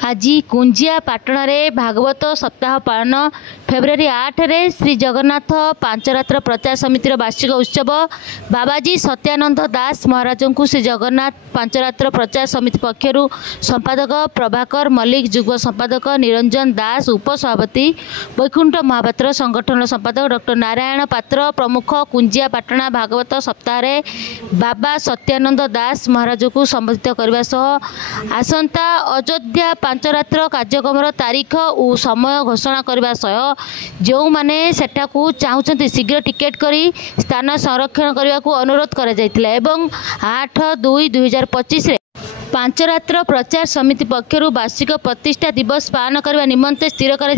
आज कुंजिया पाटण में भागवत सप्ताह पालन फेब्रुआरी 8 रे श्री जगन्नाथ पांच रात्र प्रचार समितिर वार्षिक उत्सव बाबाजी सत्यानंद दास महाराज को श्री जगन्नाथ पांच रात्र प्रचार समिति पक्षर संपादक प्रभाकर मल्लिक जुग्म संपादक निरंजन दास उपसभापति वैकुंठ महापात्र संगठन संपादक डॉक्टर नारायण पात्र प्रमुख कुंजिया पाटणा भागवत सप्ताह रे बाबा सत्यानंद दास महाराज को संबोधित करने सह आसंता अयोध्या पांच रात्र कार्यक्रम तारीख और समय घोषणा करने सह जो मैंने सेठाकू चाहते शीघ्र टिकेट करी स्थान संरक्षण करने को अनुरोध कर 8/2/2025 पांच रात्र प्रचार समिति पक्षर वार्षिक प्रतिष्ठा दिवस पालन करने निमंते स्थिर कर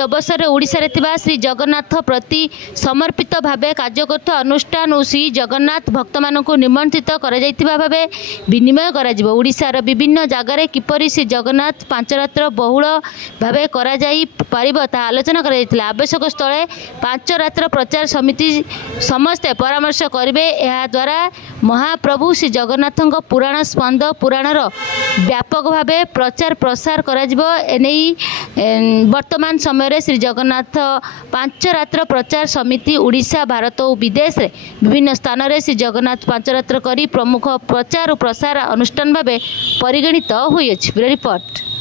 अवसर में ओडिशा रे थिबा श्री जगन्नाथ प्रति समर्पित भावे कार्य करता अनुष्ठान और श्री जगन्नाथ भक्त मान निमंत्रित कर भावे विनिमय कर ओडिशार विभिन्न जगार किपरि श्री जगन्नाथ पांच रात्र बहुल भावे करा आलोचना कर आवश्यक स्थले पांच रात्र प्रचार समिति समस्ते परामर्श करेंगे। यह द्वारा महाप्रभु श्री जगन्नाथ पुराण स्पंद पुराणर व्यापक भावे प्रचार प्रसार वर्तमान समय श्री जगन्नाथ पांच रात्र प्रचार समिति ओडिशा भारत और विदेश रे विभिन्न स्थान में श्री जगन्नाथ पांच रात्र करी प्रमुख प्रचार और प्रसार अनुष्ठान भावे परिगणित होइछि। रिपोर्ट।